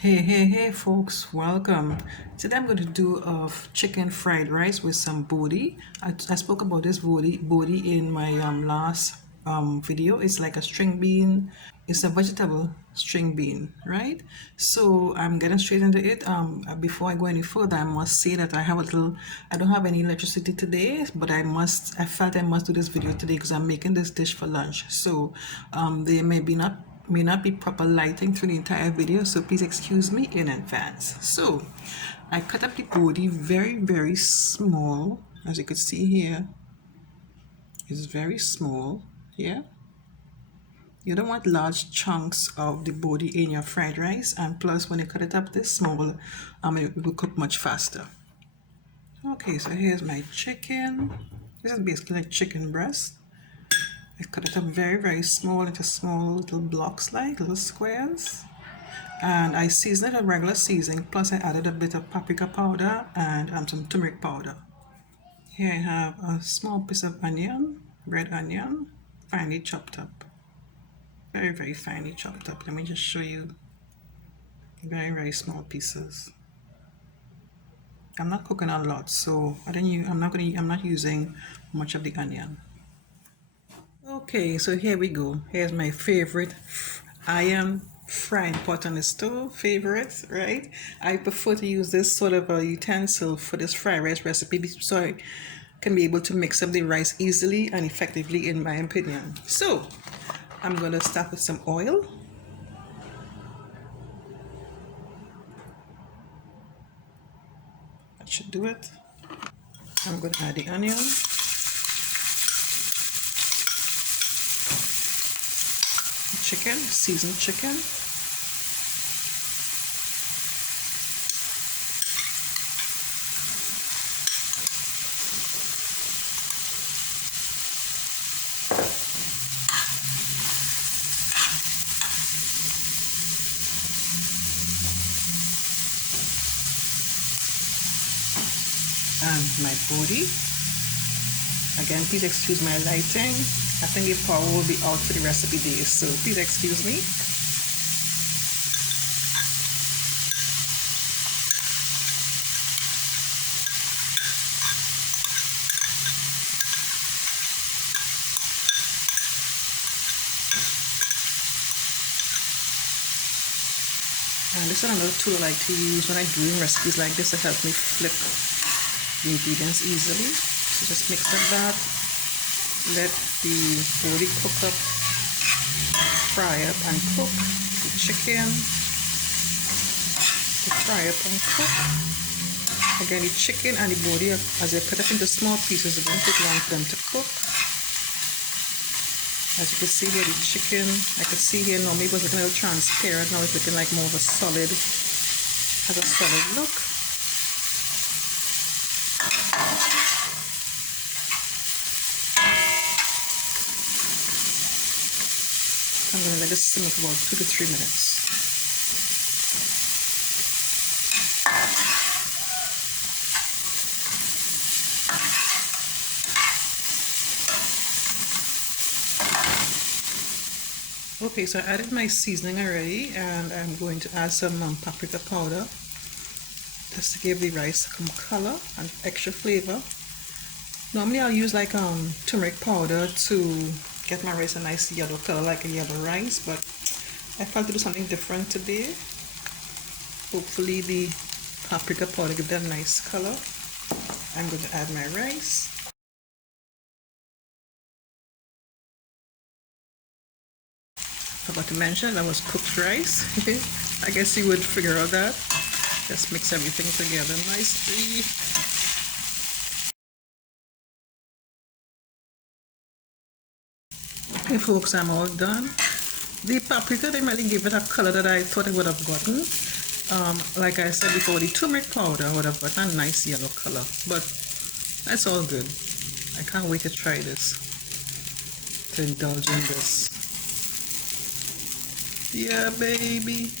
Hey folks, welcome. Today I'm going to do a chicken fried rice with some bodi. I spoke about this bodi in my last video. It's like a string bean. It's a vegetable string bean, right? So I'm getting straight into it. Before I go any further, I must say that I don't have any electricity today, but I felt I must do this video today because I'm making this dish for lunch. So there may not be proper lighting through the entire video, so please excuse me in advance. So I cut up the bodi very small. As you can see here, it's very small. Yeah, you don't want large chunks of the bodi in your fried rice, and plus when you cut it up this small, it will cook much faster. Okay, so here's my chicken. This is basically like chicken breast. I cut it up very small into small little blocks, like little squares. And I seasoned it with regular seasoning, plus I added a bit of paprika powder and some turmeric powder. Here I have a small piece of onion, red onion, finely chopped up. Very finely chopped up. Let me just show you very small pieces. I'm not cooking a lot, so I'm not using much of the onion. Okay, so here we go. Here's my favorite iron frying pot on the stove. Favorite, right? I prefer to use this sort of a utensil for this fried rice recipe so I can be able to mix up the rice easily and effectively, in my opinion. So I'm going to start with some oil. That should do it. I'm going to add the onion. Chicken, seasoned chicken. And my bodi. Again, please excuse my lighting. I think the power will be out for the recipe days, so please excuse me. And this is another tool I like to use when I'm doing recipes like this to help me flip the ingredients easily. So just mix up that, let the bodi cook up, fry up and cook the chicken, fry up and cook. Again, the chicken and the bodi, as I cut up into small pieces, it won't take long for them to cook. As you can see here, the chicken, I can see here normally it was looking a little transparent, now it's looking like more of a solid, has a solid look. I'm going to let this simmer for about 2 to 3 minutes. Okay, so I added my seasoning already, and I'm going to add some paprika powder just to give the rice some color and extra flavor. Normally I'll use like turmeric powder to get my rice a nice yellow color, like a yellow rice, but I felt to do something different today. Hopefully the paprika powder give that nice color. I'm going to add my rice. Forgot to mention that was cooked rice. I guess you would figure out that. Just mix everything together nicely. Okay folks, I'm all done. The paprika didn't really give it a color that I thought it would have gotten. Like I said before, the turmeric powder would have gotten a nice yellow color, but that's all good. I can't wait to try this, to indulge in this. Yeah, baby.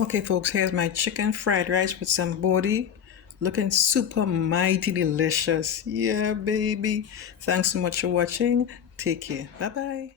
Okay folks, here's my chicken fried rice with some bodi. Looking super mighty delicious. Yeah, baby. Thanks so much for watching. Take care. Bye-bye.